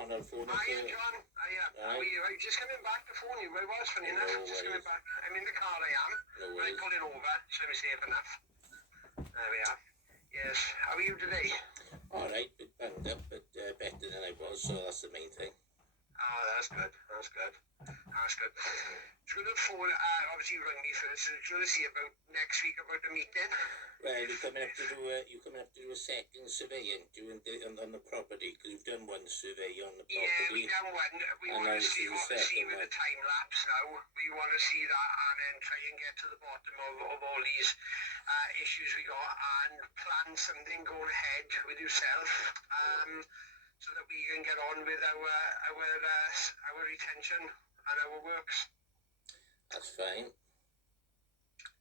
Connor phoning Hi, for you. John. How are you? I'm just coming back to phone you. I was funny enough. Just coming back. I'm in the car, I am. No But I worries. pulled it over, so I'm safe enough. There we are. Yes. How are you today? Alright, bit banged up, but better than I was, so that's the main thing. Oh, that's good. That's good. That's good. It's going to phone, obviously you rang me first, so it's going to see about next week about the meeting. Well, you're coming up to do a second survey on the property, because you've done one survey on the property. Yeah, we done one. We And want to now see this is the with second the one. time lapse now. We want to see that and then try and get to the bottom of all these issues we got and plan something going ahead with yourself, so that we can get on with our retention and our works. That's fine.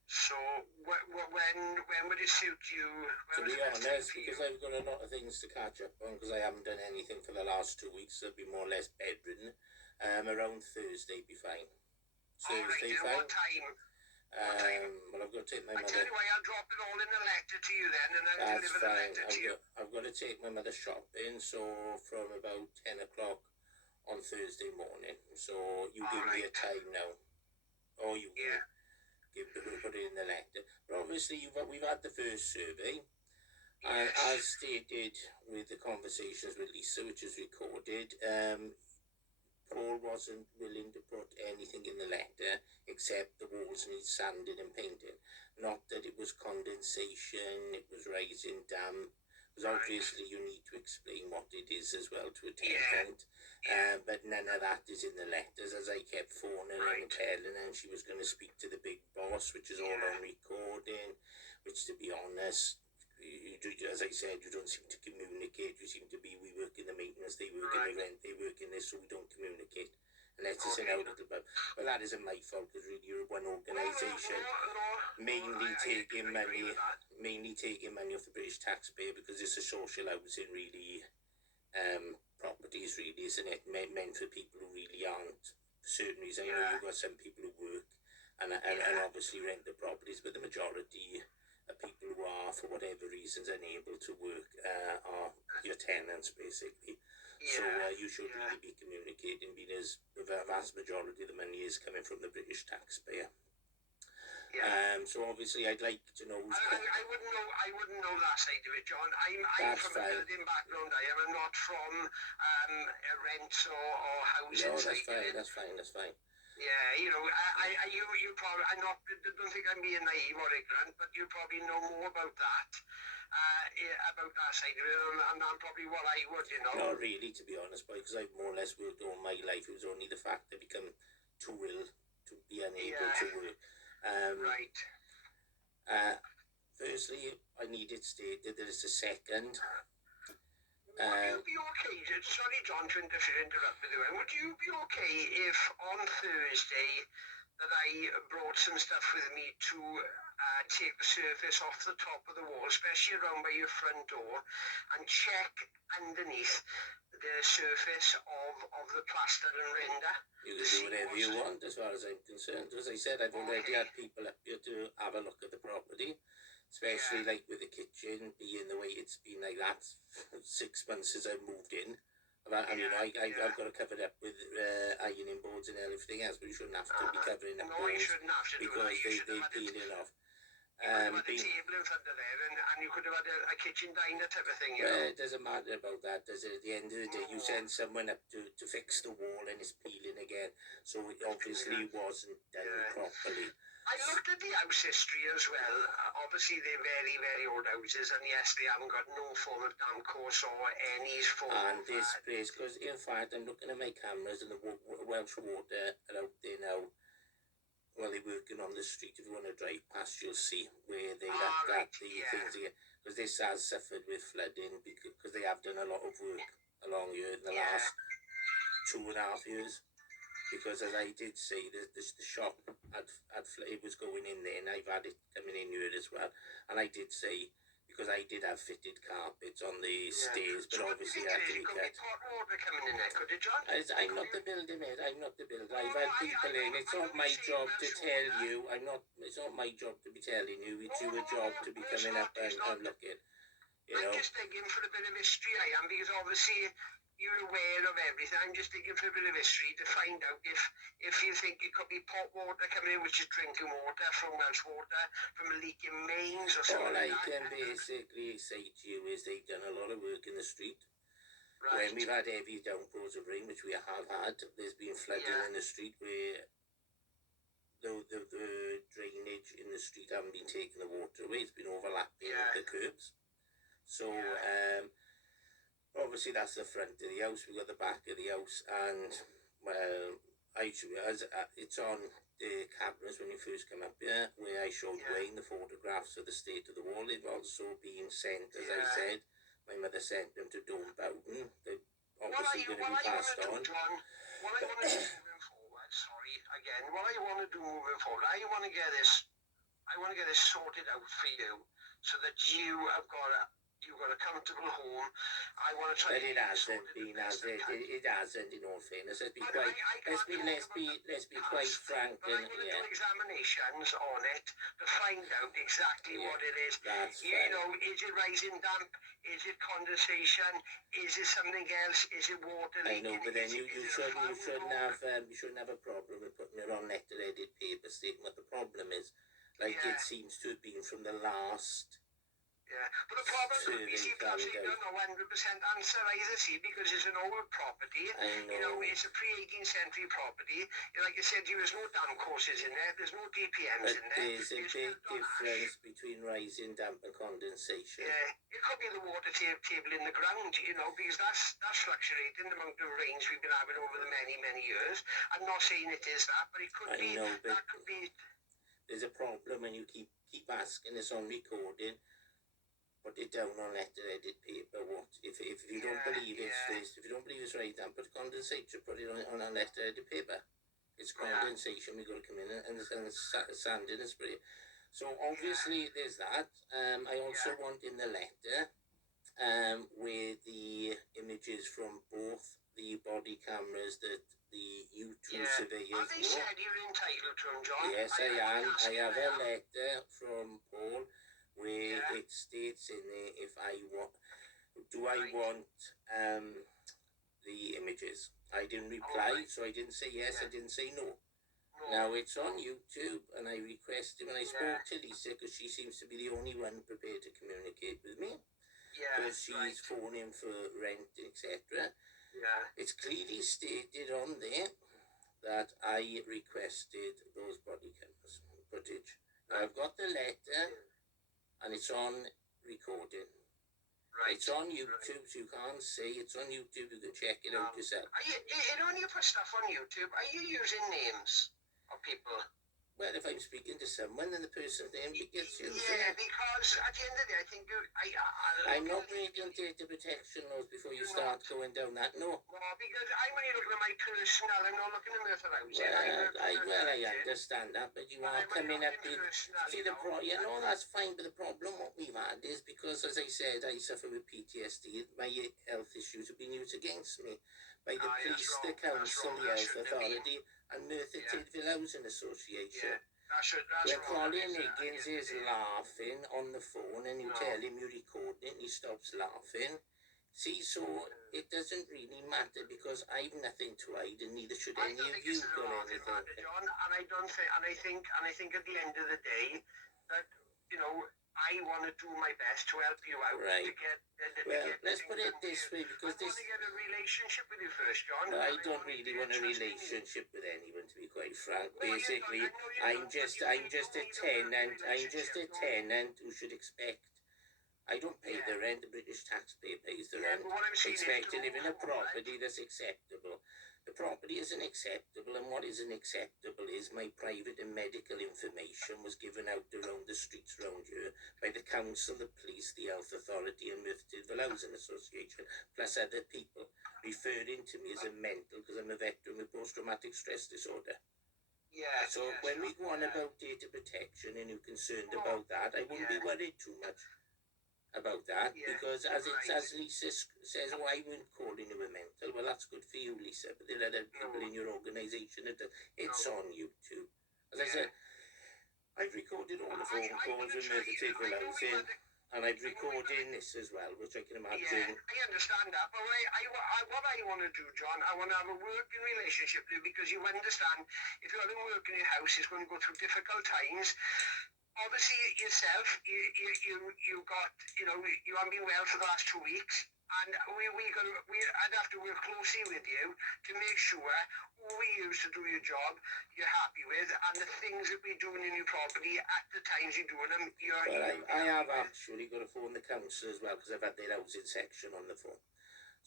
So when would it suit you? To be honest, because I've got a lot of things to catch up on, because I haven't done anything for the last 2 weeks, I've been more or less bedridden. Around Thursday be fine. Thursday fine. What time? Well, I've got to take my mother. I tell you why, I'll drop it all in a letter to you then, and I'll That's deliver the fine. letter to you. I've got to take my mother shopping, so from about 10 o'clock on Thursday morning. So you give me a time now, or you put it in the letter. But obviously we've had the first survey, and as stated with the conversations with Lisa, which is recorded, Paul wasn't willing to put anything in the letter except the walls need sanding and painting. Not that it was condensation, it was rising damp, because obviously you need to explain what it is as well to a tenant. But none of that is in the letters, as I kept phoning and telling her, and she was going to speak to the big boss, which is all on recording, which, to be honest, as I said, you don't seem to communicate. You seem to be, we work in the maintenance, they work in the rent, they work in this, so we don't communicate. And let's just out a little bit. Well, that isn't my fault, because really you're one organisation, mainly taking money off the British taxpayer, because it's a social housing, really, properties, really, isn't it? Meant for people who really aren't, for certain reasons. I know you've got some people who work and obviously rent the properties, but the majority of people who are, for whatever reasons, unable to work are your tenants, basically. So you should really be communicating, because the vast majority of the money is coming from the British taxpayer. So obviously I'd like to know. I wouldn't know that side of it, John. I'm from a building background. I'm not from rents or housing. No, that's fine. Yeah, you know, you probably, don't think I'm being naive or ignorant, but you probably know more about that side of it, and I'm probably what I would, you know. Not really, to be honest, because I've more or less worked all my life. It was only the fact that I become too ill to be unable to work. Firstly, I need it stated that it's a second. Would you be okay, sorry John to interrupt with you, would you be okay if on Thursday that I brought some stuff with me to take the surface off the top of the wall, especially around by your front door, and check underneath the surface of the plaster and render? You can do whatever you want as far as I'm concerned. As I said, I've already had people up here to have a look at the property. Especially like with the kitchen being the way it's been like that 6 months since I moved in. I've got to cover it up with ironing boards and everything else, but you shouldn't have to be covering up boards, you shouldn't have to because do they peel off. You could have had a table in front of there, and you could have had a kitchen diner type of thing, you know? It doesn't matter about that, does it? At the end of the day, you send someone up to fix the wall and it's peeling again, so it obviously wasn't done properly. I looked at the house history as well. Obviously, they're very, very old houses, and yes, they haven't got no form of damp course or any form and this place, because in fact, I'm looking at my cameras, and the Welsh Water are out there now. Well, they're working on the street. If you want to drive past, you'll see where they got the things again. Because this has suffered with flooding, because they have done a lot of work along here in the last 2.5 years. Because as I did say, the shop it was going in there, and I've had it coming in here as well. And I did say, because I did have fitted carpets on the stairs, but so obviously I had to be cut. I'm not the builder, mate. I'm not the builder. I've had people in. It's not my job to tell you. It's not my job to be telling you. It's your job to be coming up and looking. You know? I'm just thinking for a bit of history, I am, because obviously you're aware of everything. I'm just digging for a bit of history to find out if you think it could be pot water coming in, which is drinking water from Welsh water, from a leak in mains or something All like I that. can basically say to you is they've done a lot of work in the street. Right. When we've had heavy downpours of rain, which we have had, there's been flooding in the street where the drainage in the street haven't been taking the water away. It's been overlapping with the curbs. So obviously that's the front of the house. We've got the back of the house, and it's on the cameras when you first come up here, where I showed Wayne the photographs of the state of the wall. They've also been sent, as I said, my mother sent them to Dome Bowden. They're obviously going to be passed on. John, what I want to do moving forward, sorry, again, what I want to do moving forward, I want to get this sorted out for you, so that you've got a comfortable home. I want to try. But it hasn't been, has it? It hasn't, in all fairness. Let's be quite frank. But I'm going to do examinations on it to find out exactly what it is. That's you know, is it rising damp? Is it condensation? Is it something else? Is it water leaking? I know, but then you shouldn't have a problem with putting it on letter-headed paper stating what the problem is. It seems to have been from the last. Yeah, but the problem could be, see, perhaps they don't know 100% answer either, see, because it's an old property. I know. You know, it's a pre-18th century property. Like I said, there was no dam courses in there. There's no DPMs in there. There's a big difference between rising damp and condensation. Yeah, it could be the water table in the ground, you know, because that's fluctuating, the amount of rains we've been having over the many, many years. I'm not saying it is that, but it could be. I know, but that could be. There's a problem when you keep asking this on recording. Put it down on letter-headed paper. What if you don't believe it's this? If you don't believe it's right, then put condensation. Put it on a letter-headed paper. It's condensation. We've got to come in and sand in and spray. So obviously there's that. I also want in the letter where the images from both the body cameras that the U2 surveyors. They said you're entitled to them, John. Yes, I am. I have a letter from Paul where it states in there if I want the images. I didn't reply, so I didn't say yes, I didn't say no. Now it's on YouTube, and I requested when I spoke to Lisa, because she seems to be the only one prepared to communicate with me, because she's phoning for rent, etc. It's clearly stated on there that I requested those body cameras footage. Now, I've got the letter, and it's on recording. It's on YouTube, so you can't say. It's on YouTube, you can check it out yourself. When you put stuff on YouTube, are you using names of people? Well, if I'm speaking to someone, then the person's name gets used. Yeah, because at the end of the day, I think I'm not breaking data protection laws before you start going down that. No. No, because I'm only looking at my personal. I'm not looking at Merthyr Tydfil. I understand that, but you are coming up with. See that's fine. But the problem what we've had is because, as I said, I suffer with PTSD. My health issues have been used against me by the police, the council, the health authority, and Merthyr Tydfil Housing Association. When Colin Higgins is laughing on the phone and you tell him you're recording it and he stops laughing. See, so it doesn't really matter because I've nothing to hide and neither should any of you got anything. John, and I think at the end of the day that, you know, I want to do my best to help you out. Right. Let's put it this way, because I want to get a relationship with you first, John. I don't really want a relationship with anyone, to be quite frank. Basically, I'm just a tenant. I'm just a tenant who should expect. I don't pay the rent. The British taxpayer pays the rent. I expect to live in a property that's acceptable. The property isn't acceptable, and what isn't acceptable is my private and medical information was given out around the streets around here by the council, the police, the health authority, and Merthyr Tydfil Housing Association, plus other people, referring to me as a mental because I'm a veteran with post-traumatic stress disorder. So when we go on about data protection and you're concerned about that, I wouldn't be worried too much about that, because as Lisa says, oh, I wouldn't call you a mental. Well, that's good for you, Lisa, but there are other people in your organisation that it's on YouTube. As I said, I've recorded all the phone calls with Merthyr Tydfil Housing. And I'm recording this as well, which I can imagine. Yeah, I understand that, but what I want to do, John, I want to have a working relationship with you, because you understand, if you're having work in your house, it's going to go through difficult times. Obviously, yourself, you got, you haven't been well for the last 2 weeks, and I'd have to work closely with you to make sure who we use to do your job, you're happy with, and the things that we're doing in your property at the times you're doing them, I have actually got to phone the council as well, because I've had their housing section on the phone.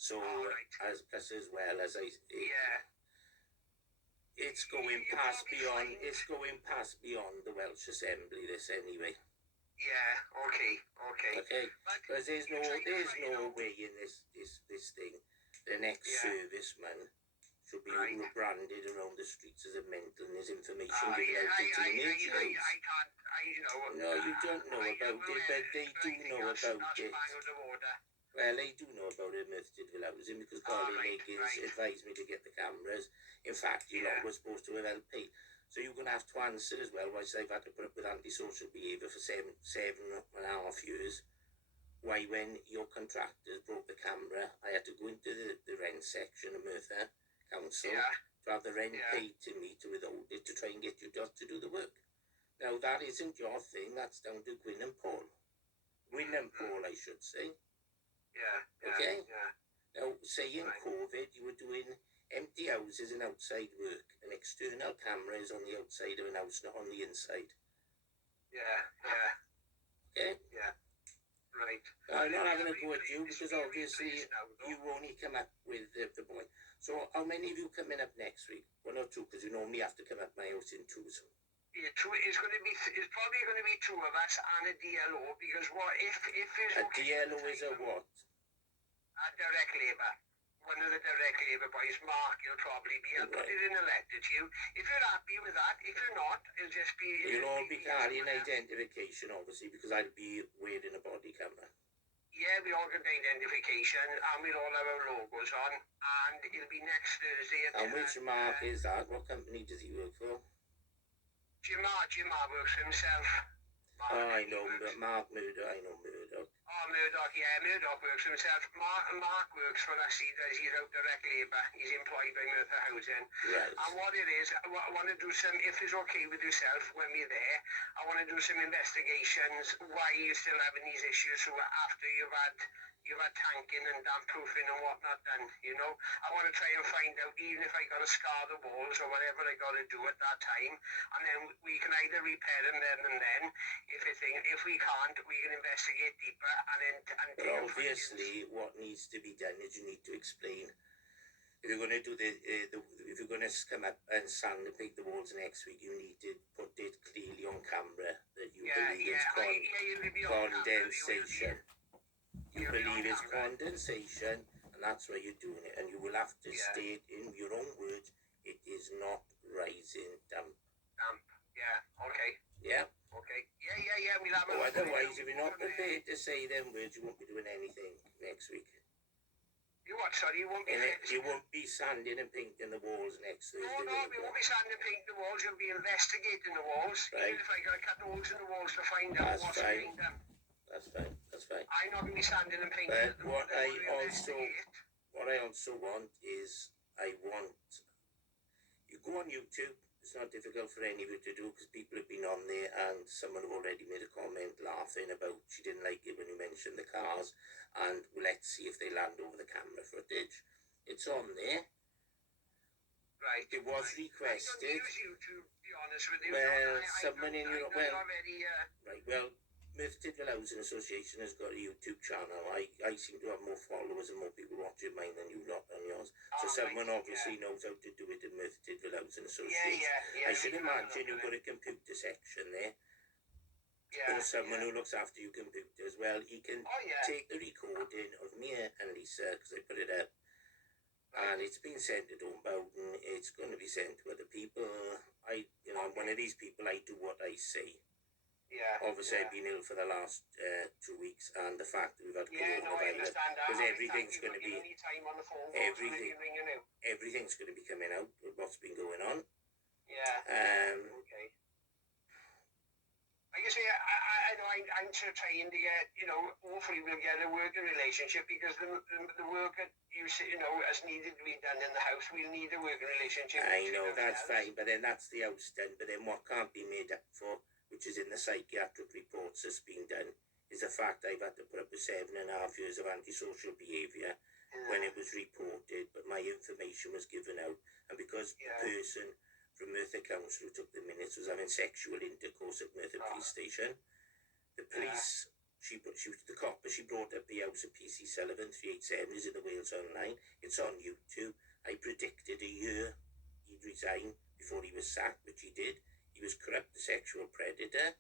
So, right. as well as it's going past beyond. It's going past beyond the Welsh Assembly. This anyway. Yeah. Okay. Okay. Because there's no way in this thing. The next serviceman should be branded around the streets as a mental, and his information given out to teenagers. I can't. No, you don't know about it, but they do know about it. Well, they do know about it, Merthyr Tydfil housing, because Colin Higgins advised me to get the cameras. In fact, you lot were supposed to have helped me. So you're going to have to answer as well, whilst I've had to put up with antisocial behaviour for seven and a half years. Why, when your contractors broke the camera, I had to go into the rent section of Merthyr Council to have the rent paid to me to withhold it, to try and get you to do the work. Now, that isn't your thing, that's down to Gwyn and Paul. Gwyn and Paul, I should say. Okay? Now, say in COVID, you were doing empty houses and outside work, and external cameras on the outside of an house, not on the inside. Okay? Right. I'm not having a go at you, because obviously you only come up with the point. So how many of you coming up next week? 1 or 2, because you normally have to come up my house in twos. It's probably going to be 2 of us and a DLO, because what if there's a DLO is a what? A direct labour. One of the direct labour boys, Mark, you'll probably be. I'll put it in a letter to you. If you're happy with that, if you're not, it'll just be... You'll all be carrying identification, obviously, because I'll be wearing a body camera. Yeah, we all get identification, and we'll all have our logos on, and it'll be next Thursday. And which Mark is that? What company does he work for? Jim works for himself. I know, but Mark Murdoch, I know Murdoch. Oh, Murdoch works for himself. Mark works for us, he's out direct labour. He's employed by Merthyr Housing. Right. And what it is, I want to do some, if it's okay with yourself when we're there, I want to do some investigations why you're still having these issues. So after you've had tanking and damp proofing and whatnot done, I want to try and find out, even if I got to scar the walls or whatever I got to do at that time, and then we can either repair them then and then. If we can't, we can investigate deeper But obviously, what needs to be done is you need to explain. If you're going to do if you're going to come up and sand and paint the walls next week, you need to put it clearly on camera that you believe it's condensation. You believe it's condensation, and that's why you're doing it. And you will have to state in your own words, it is not rising damp. Okay. Yeah? Okay. Yeah. We'll have otherwise, if you're not prepared to say them words, you won't be doing anything next week. You what, sorry? You won't be... You won't be sanding and painting the walls next Thursday. No, we won't be sanding and painting the walls. You'll be investigating the walls. Right. Even if I got to cut holes in the walls to find out what's behind them. That's fine. I'm not going to be sanding and painting but them. What I also want is, you go on YouTube. It's not difficult for any of you to do, because people have been on there, and someone have already made a comment laughing about she didn't like it when you mentioned the cars, and let's see if they land over the camera footage. It's on there. Right. It was requested. I don't use YouTube, to be honest with you. Well, someone in Europe... Right, well, Merthyr Tydfil Housing Association has got a YouTube channel. I seem to have more followers and more people watching mine than you lot on yours. So someone obviously knows how to do it in Merthyr Tydfil Housing Association. I should imagine you've got a computer section there. Or someone who looks after your computers. Well, he can take the recording of me and Lisa, because I put it up. And it's been sent to Don Bowden. It's going to be sent to other people. I'm one of these people, I do what I say. Obviously, I've been ill for the last 2 weeks, and the fact that we've had coronavirus, because everything's going to be everything's going to be coming out with what's been going on. Okay. Like I you say, I know I'm trying to get, hopefully we'll get a working relationship, because the work that as needed to be done in the house, we'll need a working relationship. I know, that's fine, but then that's the house done. But then what can't be made up for, which is in the psychiatric reports that's been done, is the fact I've had to put up with 7.5 years of antisocial behaviour when it was reported, but my information was given out, and because the person from Merthyr Council who took the minutes was having sexual intercourse at Merthyr Police Station, the police, she was the copper, she brought up the house of PC Sullivan 387 is in the Wales Online, it's on YouTube. I predicted a year he'd resign before he was sacked, which he did. He was corrupt, a sexual predator.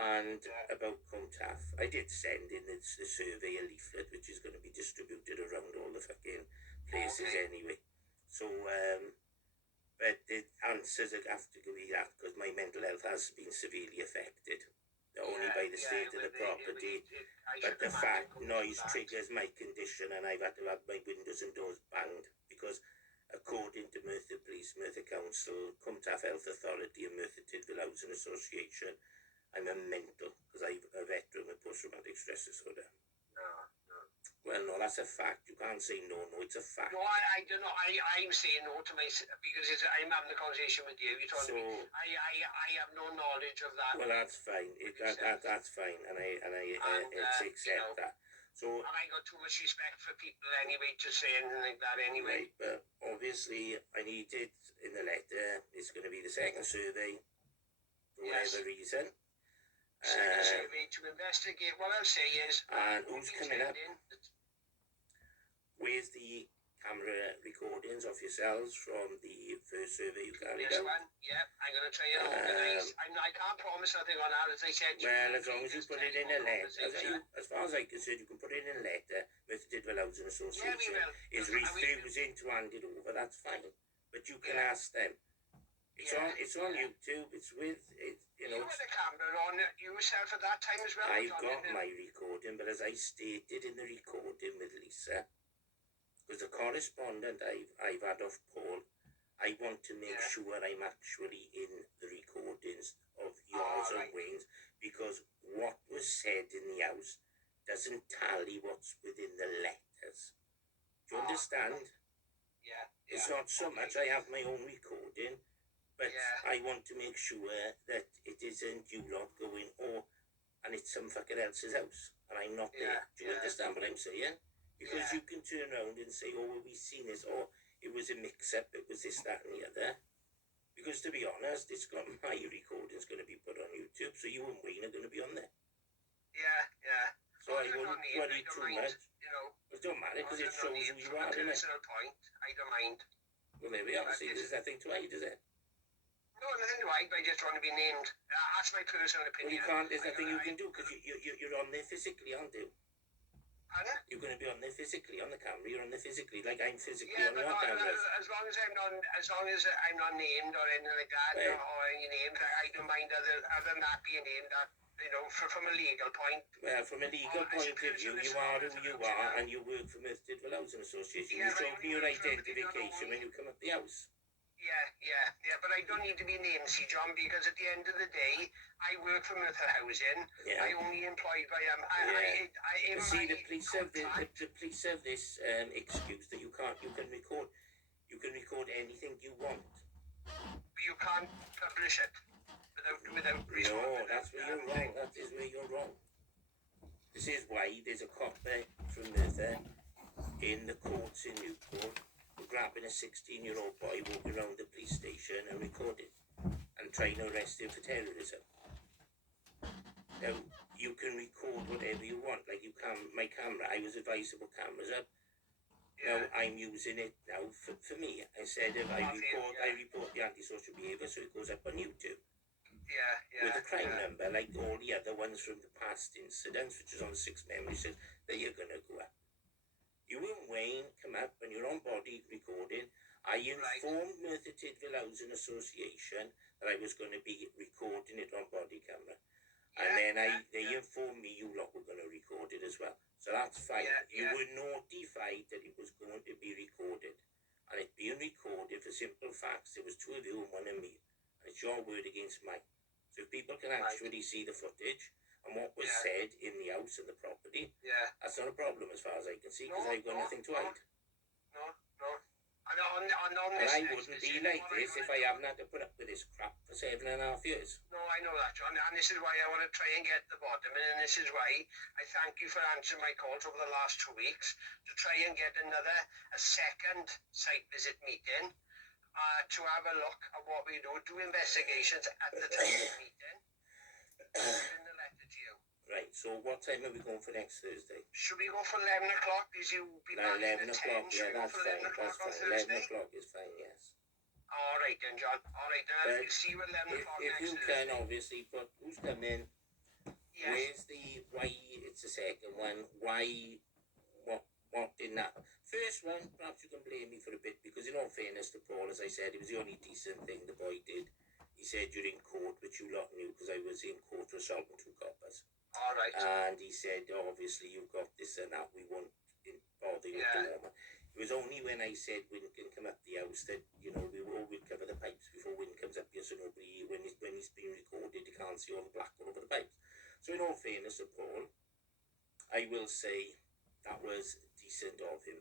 And about Comtaf, I did send in the survey a leaflet, which is going to be distributed around all the fucking places anyway. So, but the answers have to be that, because my mental health has been severely affected, only by the state of the property. But the fact noise triggers my condition, and I've had to have my windows and doors banged, because according to Merthyr Police, Merthyr Council, Comtaf Health Authority and Merthyr Tydfil Housing Association, I'm a mental, because I'm a veteran with post-traumatic stress disorder. No. Well, no, that's a fact. You can't say no, it's a fact. No, I don't know. I'm saying no to myself, because I'm having a conversation with you. You're talking to me. I have no knowledge of that. Well, that's fine. That's fine, and I accept that. So, and I got too much respect for people anyway to say anything like that anyway. Right, but obviously I need it in the letter. It's going to be the second survey, for whatever reason. Second survey to investigate. What I'll say is, and who's coming up? Where's the camera recordings of yourselves from the first survey you carried out? One, yeah, I'm going to try and organise. I can't promise nothing on that, as I said. Well, as long as you put it in a letter, as far as I'm concerned, you can put it in a letter. Merthyr Tydfil Housing Association is refusing to hand it over. That's fine, but you can ask them. It's on YouTube. It's with it. You had a camera on yourself at that time as well. I've got my recording, but as I stated in the recording with Lisa, because the correspondent I've had off Paul, I want to make sure I'm actually in the recordings of yours and Wayne's, because what was said in the house doesn't tally what's within the letters. Do you understand? Yeah. It's not so much I have my own recording, but I want to make sure that it isn't you lot going, and it's some fucker else's house, and I'm not there. Do you understand what I'm saying? Because you can turn around and say, well, we've seen this, it was a mix-up, it was this, that, and the other. Because to be honest, it's got my recording's going to be put on YouTube, so you and Wayne are going to be on there. Yeah. So I wouldn't worry too much. It don't matter, because it shows who you are, doesn't it? I don't mind. Well, there we are. See, there's nothing to hide, is it? No, nothing to hide, I just want to be named. That's my personal opinion. Well, you can't, there's nothing you can do, because you're on there physically, aren't you? Pardon? You're going to be on there physically, on the camera, you're on there physically, like I'm physically on your cameras. As long as I'm not named or anything like that, or any names, I don't mind other than that being named, from a legal point. Well, from a legal point of view, you are who you are, and you work for Merthyr Tydfil Housing Association. You show me your identification when you come up the house. Yeah, but I don't need to be named, see, John, because at the end of the day, I work for Merthyr Housing. I only employed by see, the police have this excuse that you can record anything you want. But you can't publish it without No, that's where you're wrong. That is where you're wrong. This is why there's a copper from Merthyr in the courts in Newport, grabbing a 16-year-old boy walking around the police station and recording and trying to arrest him for terrorism. Now, you can record whatever you want, like you can, my camera, I was advised to put cameras up. Now, I'm using it now for me. I said if I report the antisocial behaviour, so it goes up on YouTube. With a crime number, like all the other ones from the past incidents, which is on 6 memory sticks, that you're going to go up. You and Wayne come up and you're on body recording. I informed Merthyr Tydfil Housing Association that I was going to be recording it on body camera. And then they informed me you lot were going to record it as well. So that's fine. You were notified that it was going to be recorded. And it's being recorded for simple facts. There was 2 of you and 1 of me. And it's your word against mine. So if people can actually see the footage and what was said in the house and the property, that's not a problem as far as I can see, because I've got nothing to hide. No. And I wouldn't be like this if I haven't had to put up with this crap for 7.5 years. No, I know that, John, and this is why I want to try and get to the bottom, and this is why I thank you for answering my calls over the last 2 weeks to try and get a second site visit meeting to have a look at what we do investigations at the time of the meeting. In the letter to you. Right, so what time are we going for next Thursday? Should we go for 11 o'clock? Because you'll be back 11 o'clock, yeah, that's fine. 11 o'clock on 11 o'clock is fine, yes. All right then, John. All right then, I'll see you at 11 o'clock if next you Thursday. can, obviously, but who's coming? Where's the, why, it's the second one, why, what didn't happen? First one, perhaps you can blame me for a bit, because in all fairness to Paul, as I said, it was the only decent thing the boy did. He said you're in court, which you lot knew, because I was in court for assault and 2 coppers. All right. And he said, obviously, you've got this and that, we won't bother you at the moment. It was only when I said Wynn can come up the house that, you know, we'll cover the pipes before Wynn comes up here, so nobody, when he's been recorded, you can't see all the black all over the pipes. So in all fairness to Paul, I will say that was decent of him.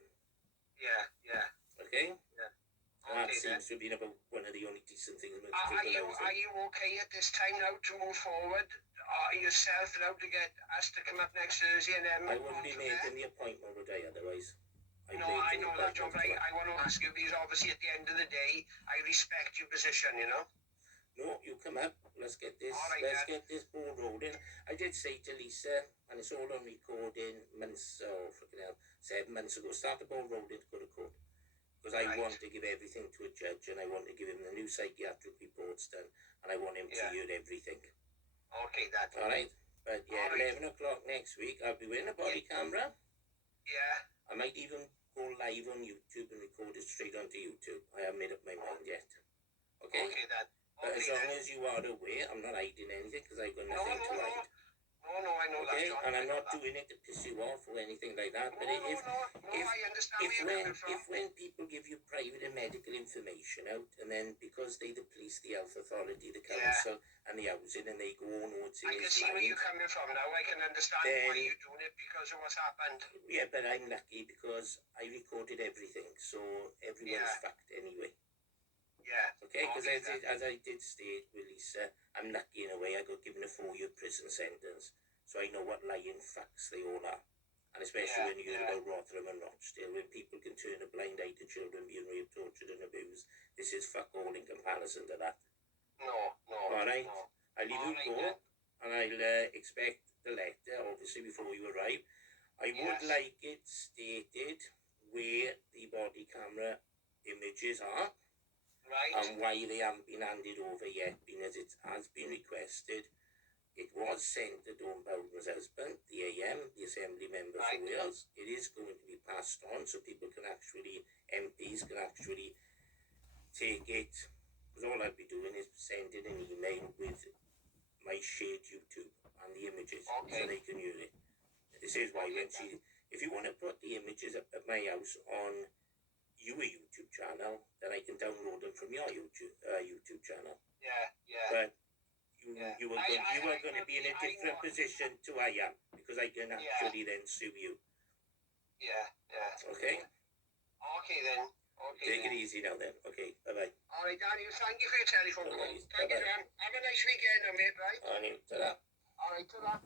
Yeah. Okay? Yeah. That seems to have been about one of the only decent things. Are you okay at this time now to move forward? Yourself now to get us to come up next Thursday and then... I wouldn't be making the appointment, would I, otherwise? No, I know that, John, but I want to ask you, because obviously at the end of the day, I respect your position, you know? No, you come up, let's get this get this ball rolling. I did say to Lisa, and it's all on recording, 7 months ago, start the ball rolling to go to court. Because I want to give everything to a judge, and I want to give him the new psychiatric reports done, and I want him to hear everything. Okay, that's alright. But yeah, 11 o'clock next week, I'll be wearing a body camera. Yeah. I might even go live on YouTube and record it straight onto YouTube. I haven't made up my mind yet. Okay? Okay, then. But as long as you are aware, I'm not hiding anything, because I've got nothing to hide. No, I know that, John. And I'm not doing it to piss you off or anything like that. But if when people give you private and medical information out, and then because they the police, the health authority, the council, and the housing, and they go, oh no, it's in his mind. I can see where you're coming from now. I can understand why you're doing it, because of what's happened. Yeah, but I'm lucky because I recorded everything, so everyone's fucked anyway. Yeah. Okay, because as I did state with Lisa, I'm lucky in a way. I got given a 4-year prison sentence, so I know what lying fucks they all are. And especially when you hear about Rotherham and Rochdale, when people can turn a blind eye to children being raped, tortured and abused, this is fuck all in comparison to that. No. Alright? I'll leave you go, and I'll expect the letter, obviously, before you arrive. I would like it stated where the body camera images are. And why they haven't been handed over yet, because it has been requested. It was sent to Dawn Bowden's husband, the AM, the Assembly Member for Wales. It is going to be passed on, so people can actually, MPs can actually take it. Because all I'll be doing is sending an email with my shared YouTube and the images, so they can use it. This is why if you want to put the images up at my house on your YouTube channel, then I can download them from your YouTube channel. But you are going to be in a different position to I am, because I can actually then sue you. Okay? Okay then. Take it easy now then. Okay, bye-bye. Alright, Danny, thank you for your telephone call. Thank you, Dan. Have a nice weekend, mate, right? Ta-ra. Alright, ta-ra.